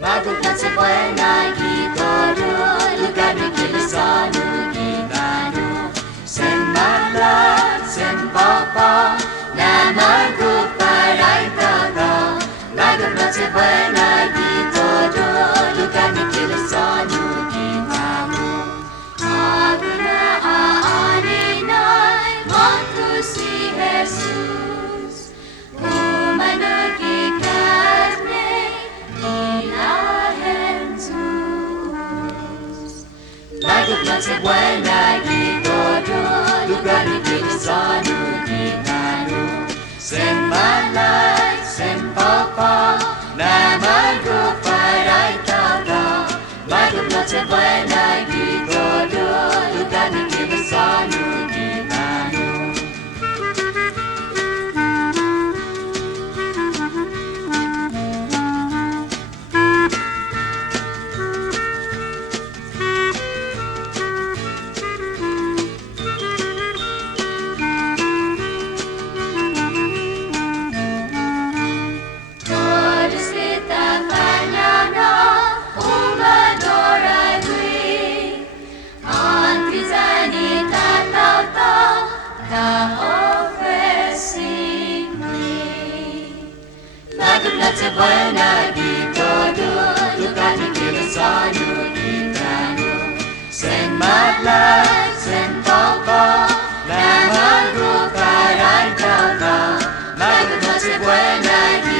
Mago noche buena y todo lugar mi kilisano gitano Sembala, sembapa, na mago paray taga Mago noche buena y todo lugar mi kilisano gitano Aguna aaninay, monto si Jesus Humano gikarne Mago noche buena y todo lugar mi kilisano gitano Sembalay, sempapa, na mago paray taga Mago noche buena y todo lugar mi kilisano gitano Noche buena y todo lugar mi kilisano gitano Senmadlay, senpapa, na mago paray taga Mago noche buena y